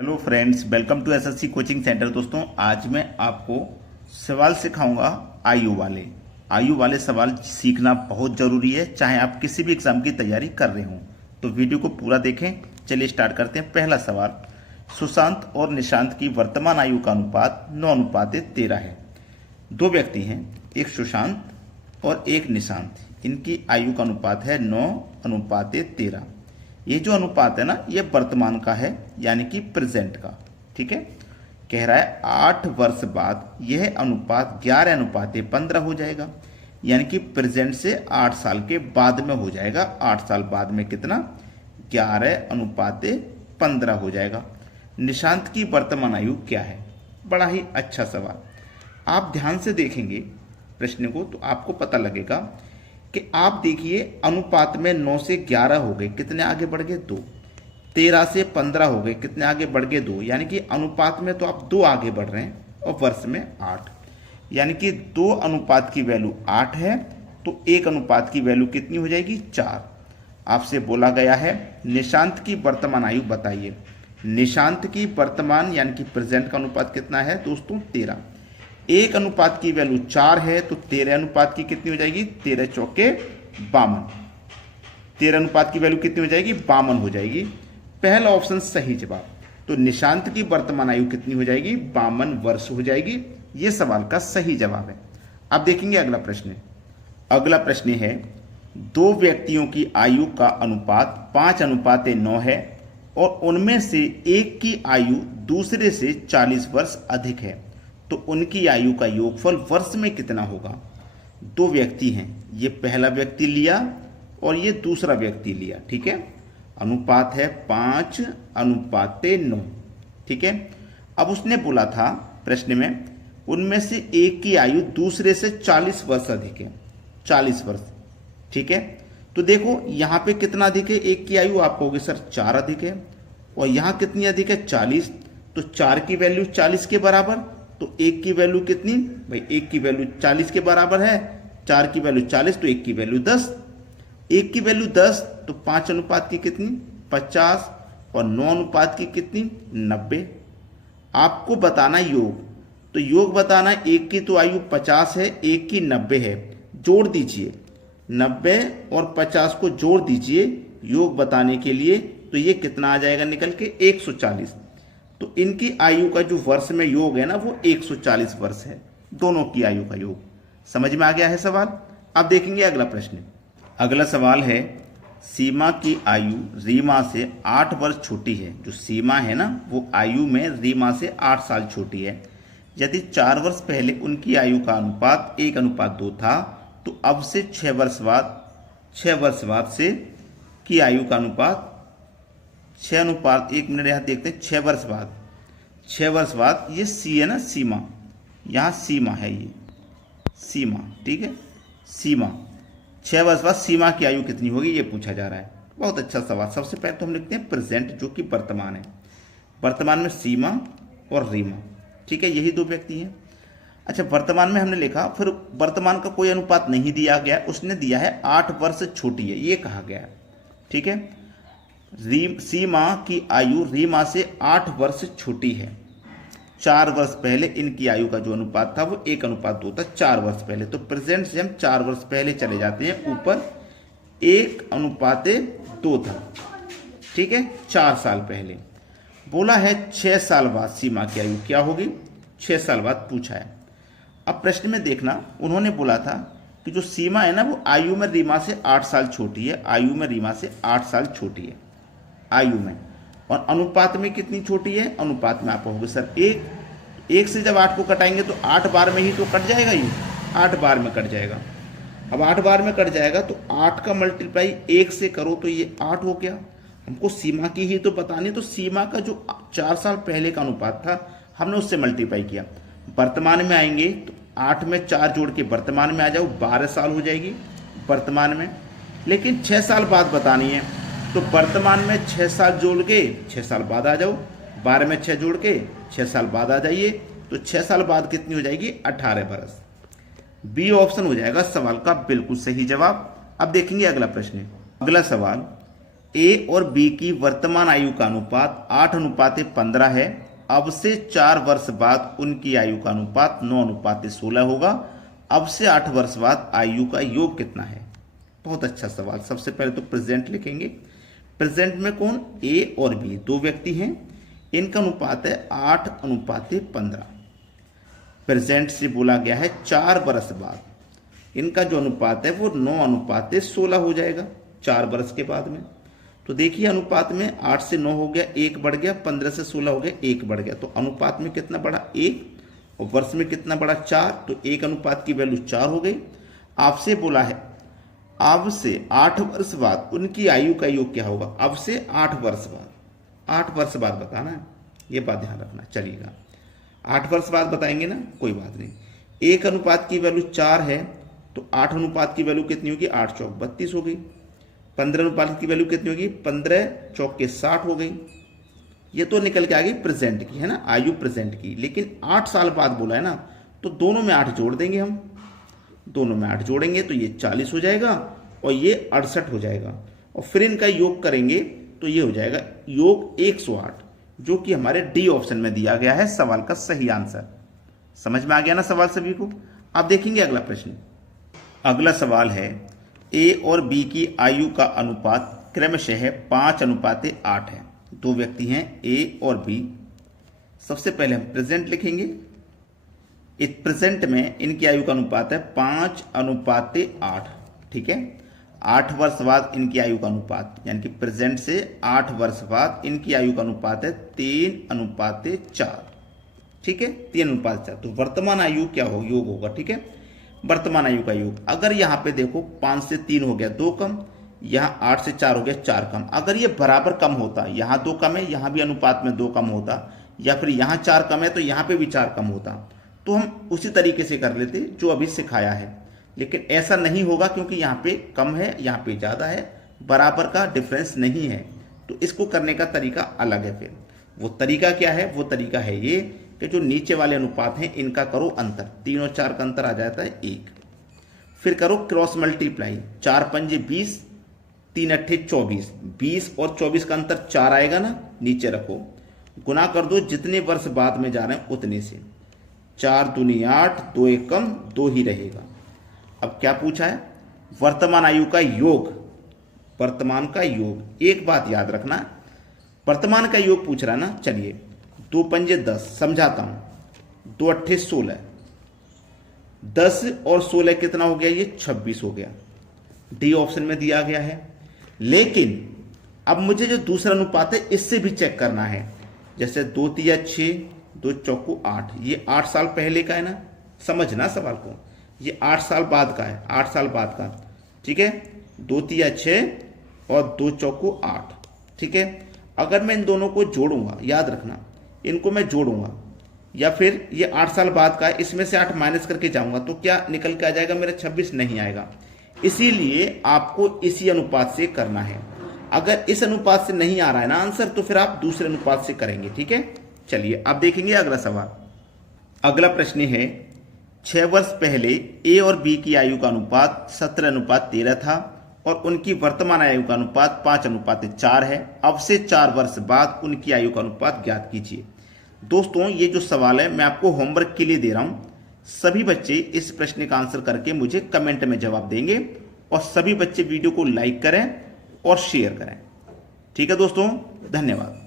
Hello friends, welcome to SSC coaching centre. दोस्तों, आज मैं आपको सवाल सिखाऊंगा आयु वाले सवाल सीखना बहुत ज़रूरी है, चाहे आप किसी भी एग्ज़ाम की तैयारी कर रहे हों। तो वीडियो को पूरा देखें। चलिए स्टार्ट करते हैं। पहला सवाल, सुशांत और निशांत की वर्तमान आयु का अनुपात 9:13 है। दो व्यक्ति हैं, एक सुशांत और एक निशांत। इनकी आयु का अनुपात है 9:13। ये जो अनुपात है ना, ये वर्तमान का है, यानी कि प्रेजेंट का। ठीक है, कह रहा है 8 वर्ष बाद यह अनुपात 11:15 हो जाएगा, यानी कि प्रेजेंट से 8 साल के बाद में हो जाएगा। 8 साल बाद में कितना? 11:15 हो जाएगा। निशांत की वर्तमान आयु क्या है? बड़ा ही अच्छा सवाल। आप ध्यान से देखेंगे प्रश्न को तो आपको पता लगेगा कि आप देखिए, अनुपात में 9 से 11 हो गए, कितने आगे बढ़ गए? 2। 13 से 15 हो गए, कितने आगे बढ़ गए? 2। यानी कि अनुपात में तो आप 2 आगे बढ़ रहे हैं, और वर्ष में 8, यानी कि 2 अनुपात की वैल्यू 8 है, तो 1 अनुपात की वैल्यू कितनी हो जाएगी? 4। आपसे बोला गया है निशांत की वर्तमान आयु बताइए। निशांत की वर्तमान यानी कि प्रेजेंट का अनुपात कितना है दोस्तों? 13। 1 अनुपात की वैल्यू 4 है, तो 13 अनुपात की कितनी हो जाएगी? 13 चौके 52। 13 अनुपात की वैल्यू कितनी हो जाएगी? 52 हो जाएगी। पहला ऑप्शन सही जवाब। तो निशांत की वर्तमान आयु कितनी हो जाएगी? 52 वर्ष हो जाएगी। यह सवाल का सही जवाब है। अब देखेंगे अगला प्रश्न। अगला प्रश्न है, दो व्यक्तियों की आयु का अनुपात 5:9 है, और उनमें से एक की आयु दूसरे से 40 वर्ष अधिक है, तो उनकी आयु का योगफल वर्ष में कितना होगा? दो व्यक्ति हैं, ये पहला व्यक्ति लिया और ये दूसरा व्यक्ति लिया। ठीक है, अनुपात है 5:9। ठीक है, अब उसने बोला था प्रश्न में, उनमें से एक की आयु दूसरे से 40 वर्ष अधिक है। 40 वर्ष। ठीक है, तो देखो यहां पे कितना अधिक है? एक की आयु आप कहोगे सर 4 अधिक है, और यहां कितनी अधिक है? 40। तो 4 की वैल्यू 40 के बराबर, तो 1 की वैल्यू कितनी भाई? 1 की वैल्यू 40 के बराबर है, 4 की वैल्यू 40, तो 1 की वैल्यू 10। 1 की वैल्यू 10, तो 5 अनुपात की कितनी? 50, और 9 अनुपात की कितनी? 90। आपको बताना योग, तो योग बताना। 1 की तो आयु 50 है, 1 की 90 है, जोड़ दीजिए। 90 और 50 को जोड़ दीजिए योग बताने के लिए, तो ये कितना आ जाएगा निकल के? 140। तो इनकी आयु का जो वर्ष में योग है ना, वो 140 वर्ष है, दोनों की आयु का योग। समझ में आ गया है सवाल? अब देखेंगे अगला प्रश्न। अगला सवाल है, सीमा की आयु रीमा से 8 वर्ष छोटी है। जो सीमा है ना, वो आयु में रीमा से 8 साल छोटी है। यदि 4 वर्ष पहले उनकी आयु का अनुपात 1:2 था, तो अब से 6 वर्ष बाद से की आयु का अनुपात 6:1 मिनट यहाँ देखते हैं। 6 वर्ष बाद ये सी है ना, सीमा, यहाँ सीमा है, ये सीमा। ठीक है, सीमा 6 वर्ष बाद सीमा की आयु कितनी होगी, ये पूछा जा रहा है। बहुत अच्छा सवाल। सबसे पहले तो हम लिखते हैं प्रेजेंट, जो कि वर्तमान है। वर्तमान में सीमा और रीमा। ठीक है, यही दो व्यक्ति हैं। अच्छा, वर्तमान में हमने लिखा, फिर वर्तमान का कोई अनुपात नहीं दिया गया, उसने दिया है 8 वर्ष छोटी है, ये कहा गया है। ठीक है, सीमा की आयु रीमा से 8 वर्ष छोटी है। 4 वर्ष पहले इनकी आयु का जो अनुपात था वो 1:2 था। 4 वर्ष पहले, तो प्रेजेंट से हम 4 वर्ष पहले चले जाते हैं, ऊपर 1:2 था। ठीक है, 4 साल पहले। बोला है 6 साल बाद सीमा की आयु क्या होगी? 6 साल बाद पूछा है। अब प्रश्न में देखना, उन्होंने बोला था कि जो सीमा है ना, वो आयु में रीमा से 8 साल छोटी है। आयु में रीमा से 8 साल छोटी है आयु में, और अनुपात में कितनी छोटी है? अनुपात में आप कहोगे सर 1 से जब 8 को कटाएंगे तो 8 बार में ही तो कट जाएगा, ये 8 बार में कट जाएगा। अब 8 बार में कट जाएगा, तो 8 का मल्टीप्लाई 1 से करो तो ये 8 हो गया। हमको सीमा की ही तो बतानी, तो सीमा का जो 4 साल पहले का अनुपात था, हमने उससे मल्टीप्लाई किया। वर्तमान में आएंगे तो 8 में 4 जोड़ के वर्तमान में आ जाओ, 12 साल हो जाएगी वर्तमान में। लेकिन 6 साल बाद बतानी है, तो वर्तमान में 6 साल जोड़ के 6 साल बाद आ जाओ, 12 में 6 जोड़ के 6 साल बाद आ जाइए, तो 6 साल बाद कितनी हो जाएगी? 18 बरस। बी ऑप्शन हो जाएगा सवाल का बिल्कुल सही जवाब। अब देखेंगे अगला प्रश्न। अगला सवाल, ए और बी की वर्तमान आयु का अनुपात 8:15 है। अब से 4 वर्ष बाद उनकी आयु का अनुपात 9:16 होगा। अब से 8 वर्ष बाद आयु का योग कितना है? बहुत अच्छा सवाल। सबसे पहले तो प्रेजेंट लिखेंगे। प्रेजेंट में कौन? ए और बी, दो व्यक्ति हैं, इनका अनुपात है 8:15। प्रेजेंट से बोला गया है 4 वर्ष बाद इनका जो अनुपात है वो 9:16 हो जाएगा 4 वर्ष के बाद में। तो देखिए अनुपात में 8 से 9 हो गया, 1 बढ़ गया, 15 से 16 हो गया, 1 बढ़ गया। तो अनुपात में कितना बढ़ा? 1, और वर्ष में कितना बढ़ा? 4। तो 1 अनुपात की वैल्यू 4 हो गई। आपसे बोला है अब से 8 वर्ष बाद उनकी आयु का योग क्या होगा? अब से 8 वर्ष बाद, 8 वर्ष बाद बताना है, ये बात ध्यान रखना। चलिएगा 8 वर्ष बाद बताएंगे ना, कोई बात नहीं। 1 अनुपात की वैल्यू 4 है, तो 8 अनुपात की वैल्यू कितनी होगी? 8 चौक 32 हो गई। 15 अनुपात की वैल्यू कितनी होगी? 15 चौक के 60 हो गई। ये तो निकल के आ गई प्रेजेंट की, है ना, आयु प्रेजेंट की। लेकिन 8 साल बाद बोला है ना, तो दोनों में 8 जोड़ देंगे हम। दोनों में 8 जोड़ेंगे तो ये 40 हो जाएगा और ये 68 हो जाएगा। और फिर इनका योग करेंगे तो ये हो जाएगा योग 108, जो कि हमारे डी ऑप्शन में दिया गया है सवाल का सही आंसर। समझ में आ गया ना सवाल सभी को? आप देखेंगे अगला प्रश्न। अगला सवाल है ए और बी की आयु का अनुपात क्रमशः 5:8 है। दो व्यक्ति हैं ए और बी। सबसे पहले हम प्रेजेंट लिखेंगे। इस प्रेजेंट में इनकी आयु का अनुपात है 5:8। ठीक है, 8 वर्ष बाद इनकी आयु का अनुपात, यानी कि प्रेजेंट से 8 वर्ष बाद इनकी आयु का अनुपात है 3:4। ठीक है, 3:4। तो वर्तमान आयु क्या हो? योग होगा। ठीक है, वर्तमान आयु का योग। अगर यहाँ पे देखो 5 से 3 हो गया 2 कम, यहाँ 8 से 4 हो गया 4 कम। अगर ये बराबर कम होता, यहाँ 2 कम है, यहाँ भी अनुपात में 2 कम होता, या फिर यहाँ 4 कम है तो यहाँ पे भी 4 कम होता, तो हम उसी तरीके से कर लेते जो अभी सिखाया है। लेकिन ऐसा नहीं होगा क्योंकि यहाँ पे कम है, यहाँ पे ज़्यादा है, बराबर का डिफरेंस नहीं है। तो इसको करने का तरीका अलग है। फिर वो तरीका क्या है? वो तरीका है ये कि जो नीचे वाले अनुपात हैं इनका करो अंतर, 3 और 4 का अंतर आ जाता है 1। फिर करो क्रॉस मल्टीप्लाई, 4 पंजे 20, 3 अट्ठे 24, 20 और 24 का अंतर 4 आएगा ना, नीचे रखो, गुना कर दो जितने वर्ष बाद में जा रहे हैं उतने से। 4 दूनी 8, 2 एक कम, 2 ही रहेगा। अब क्या पूछा है? वर्तमान आयु का योग। वर्तमान का योग, एक बात याद रखना, वर्तमान का योग पूछ रहा है ना। चलिए 2 पंजे 10, समझाता हूं। 2 अट्ठे 16, 10 और 16 कितना हो गया? ये 26 हो गया। डी ऑप्शन में दिया गया है। लेकिन अब मुझे जो दूसरा अनुपात है इससे भी चेक करना है। जैसे 2 तिया 6, 2 चौको 8, ये 8 साल पहले का है ना, समझना सवाल को। ये 8 साल बाद का है, 8 साल बाद का। ठीक है, 2 तिया 6 और 2 चौको 8। ठीक है, अगर मैं इन दोनों को जोड़ूंगा, याद रखना, इनको मैं जोड़ूंगा, या फिर ये 8 साल बाद का है, इसमें से 8 माइनस करके जाऊंगा तो क्या निकल के आ जाएगा? मेरा 26 नहीं आएगा। इसीलिए आपको इसी अनुपात से करना है। अगर इस अनुपात से नहीं आ रहा है ना आंसर, तो फिर आप दूसरे अनुपात से करेंगे। ठीक है, चलिए आप देखेंगे अगला सवाल। अगला प्रश्न है 6 वर्ष पहले ए और बी की आयु का अनुपात 17:13 था और उनकी वर्तमान आयु का अनुपात 5:4 है। अब से 4 वर्ष बाद उनकी आयु का अनुपात ज्ञात कीजिए। दोस्तों ये जो सवाल है मैं आपको होमवर्क के लिए दे रहा हूं। सभी बच्चे इस प्रश्न का आंसर करके मुझे कमेंट में जवाब देंगे, और सभी बच्चे वीडियो को लाइक करें और शेयर करें। ठीक है दोस्तों, धन्यवाद।